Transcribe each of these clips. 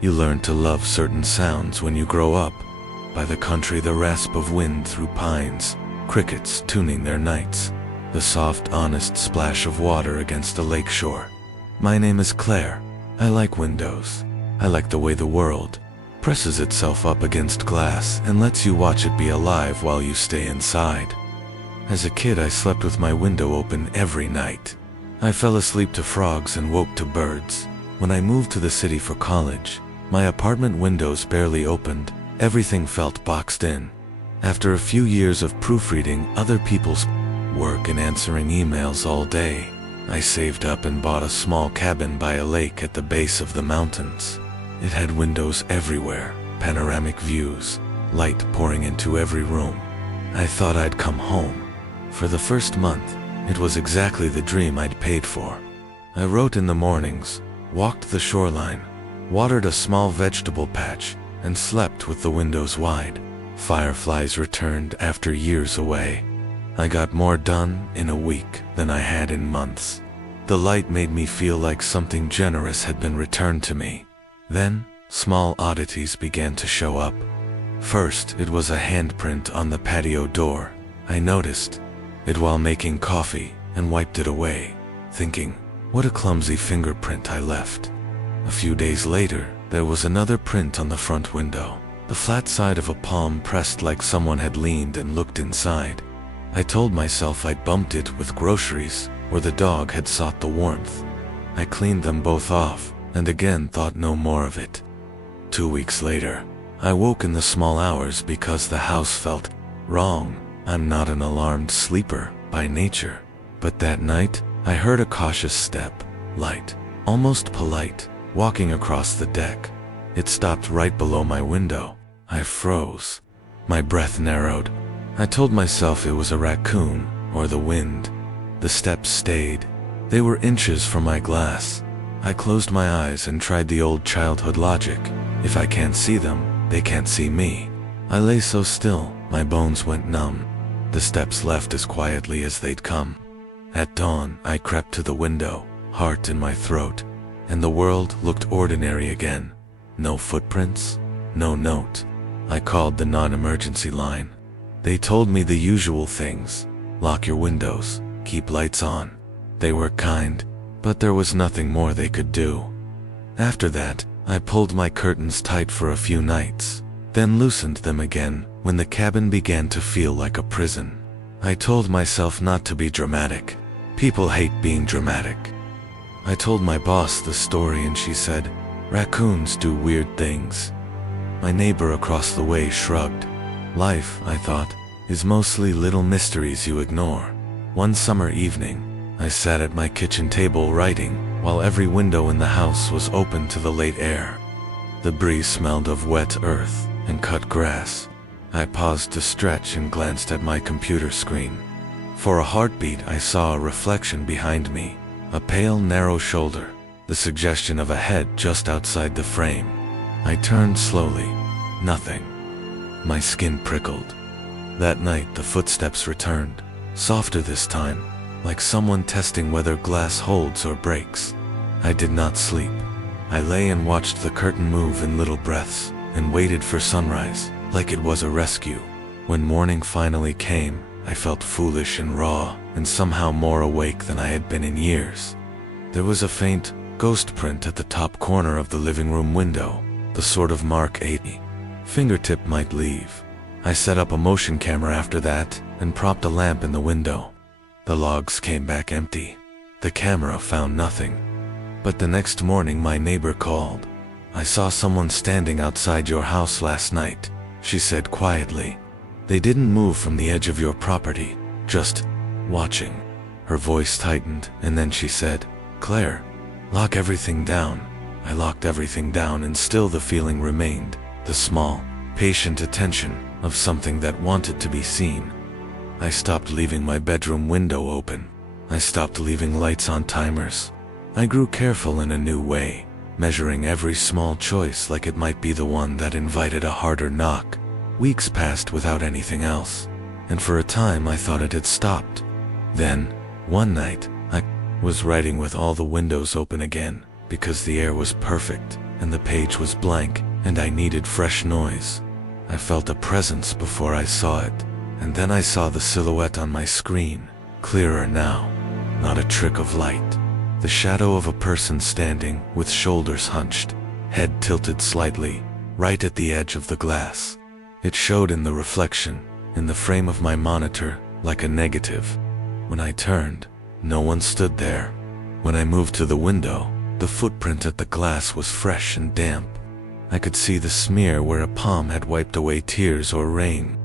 You learn to love certain sounds when you grow up. By the country, the rasp of wind through pines, crickets tuning their nights, the soft, honest splash of water against the lake shore. My name is Claire. I like windows. I like the way the world presses itself up against glass and lets you watch it be alive while you stay inside. As a kid, I slept with my window open every night. I fell asleep to frogs and woke to birds. When I moved to the city for college, my apartment windows barely opened. Everything felt boxed in. After a few years of proofreading other people's work and answering emails all day, I saved up and bought a small cabin by a lake at the base of the mountains. It had windows everywhere, panoramic views, light pouring into every room. I thought I'd come home. For the first month, it was exactly the dream I'd paid for. I wrote in the mornings, walked the shoreline, watered a small vegetable patch, and slept with the windows wide. Fireflies returned after years away. I got more done in a week than I had in months. The light made me feel like something generous had been returned to me. Then, small oddities began to show up. First, it was a handprint on the patio door. I noticed it while making coffee and wiped it away, thinking, what a clumsy fingerprint I left. A few days later, there was another print on the front window, the flat side of a palm pressed like someone had leaned and looked inside. I told myself I'd bumped it with groceries, or the dog had sought the warmth. I cleaned them both off, and again thought no more of it. 2 weeks later, I woke in the small hours because the house felt wrong. I'm not an alarmed sleeper by nature, but that night, I heard a cautious step, light, almost polite, walking across the deck. It stopped right below my window. I froze. My breath narrowed. I told myself it was a raccoon or the wind. The steps stayed. They were inches from my glass. I closed my eyes and tried the old childhood logic. If I can't see them, they can't see me. I lay so still, my bones went numb. The steps left as quietly as they'd come. At dawn, I crept to the window, heart in my throat, and the world looked ordinary again. No footprints, no note. I called the non-emergency line. They told me the usual things. Lock your windows, keep lights on. They were kind, but there was nothing more they could do. After that, I pulled my curtains tight for a few nights, then loosened them again when the cabin began to feel like a prison. I told myself not to be dramatic. People hate being dramatic. I told my boss the story and she said, raccoons do weird things. My neighbor across the way shrugged. Life, I thought, is mostly little mysteries you ignore. One summer evening, I sat at my kitchen table writing, while every window in the house was open to the late air. The breeze smelled of wet earth and cut grass. I paused to stretch and glanced at my computer screen. For a heartbeat, I saw a reflection behind me, a pale, narrow shoulder, the suggestion of a head just outside the frame. I turned slowly. Nothing. My skin prickled. That night, the footsteps returned, softer this time, like someone testing whether glass holds or breaks. I did not sleep. I lay and watched the curtain move in little breaths, and waited for sunrise, like it was a rescue. When morning finally came, I felt foolish and raw, and somehow more awake than I had been in years. There was a faint ghost print at the top corner of the living room window, the sort of mark a fingertip might leave. I set up a motion camera after that, and propped a lamp in the window. The logs came back empty. The camera found nothing. But the next morning my neighbor called. I saw someone standing outside your house last night, she said quietly. They didn't move from the edge of your property, just watching. Her voice tightened, and then she said, Claire, lock everything down. I locked everything down, and still the feeling remained, the small, patient attention of something that wanted to be seen. I stopped leaving my bedroom window open. I stopped leaving lights on timers. I grew careful in a new way, measuring every small choice like it might be the one that invited a harder knock. Weeks passed without anything else, and for a time I thought it had stopped. Then, one night, I was writing with all the windows open again, because the air was perfect, and the page was blank, and I needed fresh noise. I felt a presence before I saw it, and then I saw the silhouette on my screen, clearer now. Not a trick of light. The shadow of a person standing, with shoulders hunched, head tilted slightly, right at the edge of the glass. It showed in the reflection, in the frame of my monitor, like a negative. When I turned, no one stood there. When I moved to the window, the footprint at the glass was fresh and damp. I could see the smear where a palm had wiped away tears or rain.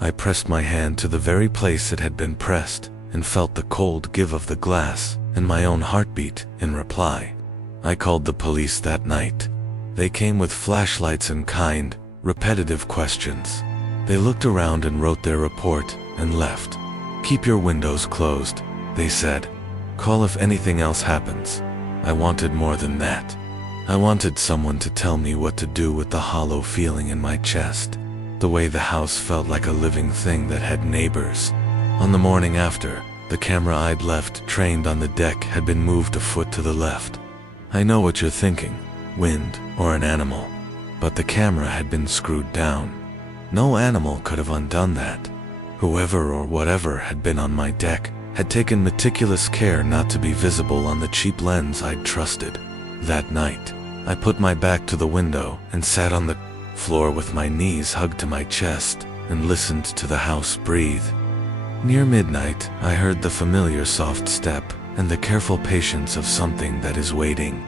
I pressed my hand to the very place it had been pressed, and felt the cold give of the glass, and my own heartbeat, in reply. I called the police that night. They came with flashlights and kind, repetitive questions. They looked around and wrote their report, and left. "Keep your windows closed," they said. "Call if anything else happens." I wanted more than that. I wanted someone to tell me what to do with the hollow feeling in my chest. The way the house felt like a living thing that had neighbors. On the morning after, the camera I'd left trained on the deck had been moved a foot to the left. I know what you're thinking, wind or an animal. But the camera had been screwed down. No animal could have undone that. Whoever or whatever had been on my deck had taken meticulous care not to be visible on the cheap lens I'd trusted. That night, I put my back to the window and sat on the floor with my knees hugged to my chest and listened to the house breathe. Near midnight, I heard the familiar soft step and the careful patience of something that is waiting.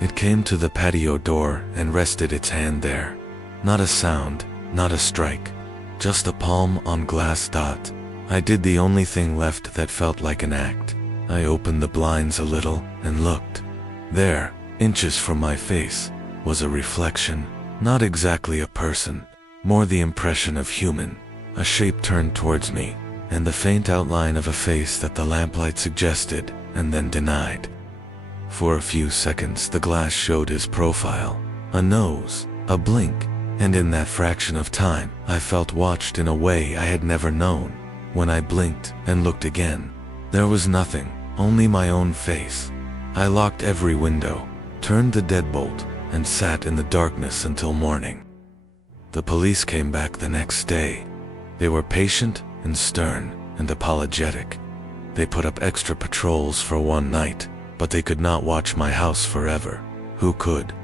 It came to the patio door and rested its hand there. Not a sound, not a strike, just a palm on glass dot. I did the only thing left that felt like an act. I opened the blinds a little and looked. There, inches from my face, was a reflection. Not exactly a person, more the impression of human. A shape turned towards me, and the faint outline of a face that the lamplight suggested and then denied. For a few seconds the glass showed his profile, a nose, a blink, and in that fraction of time I felt watched in a way I had never known. When I blinked and looked again, there was nothing, only my own face. I locked every window, turned the deadbolt, and sat in the darkness until morning. The police came back the next day. They were patient and stern and apologetic. They put up extra patrols for one night, but they could not watch my house forever. Who could?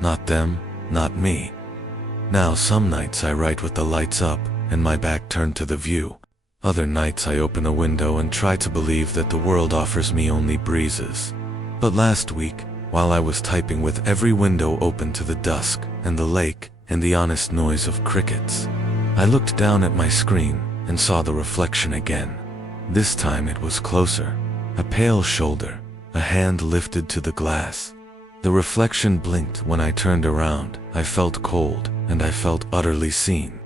Not them, not me. Now some nights I write with the lights up and my back turned to the view. Other nights I open a window and try to believe that the world offers me only breezes. But last week, while I was typing with every window open to the dusk and the lake and the honest noise of crickets, I looked down at my screen and saw the reflection again. This time it was closer. A pale shoulder, a hand lifted to the glass. The reflection blinked when I turned around. I felt cold, and I felt utterly seen.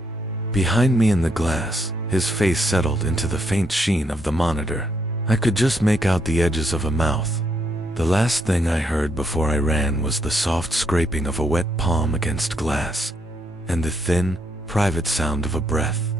Behind me in the glass, his face settled into the faint sheen of the monitor. I could just make out the edges of a mouth. The last thing I heard before I ran was the soft scraping of a wet palm against glass, and the thin, private sound of a breath.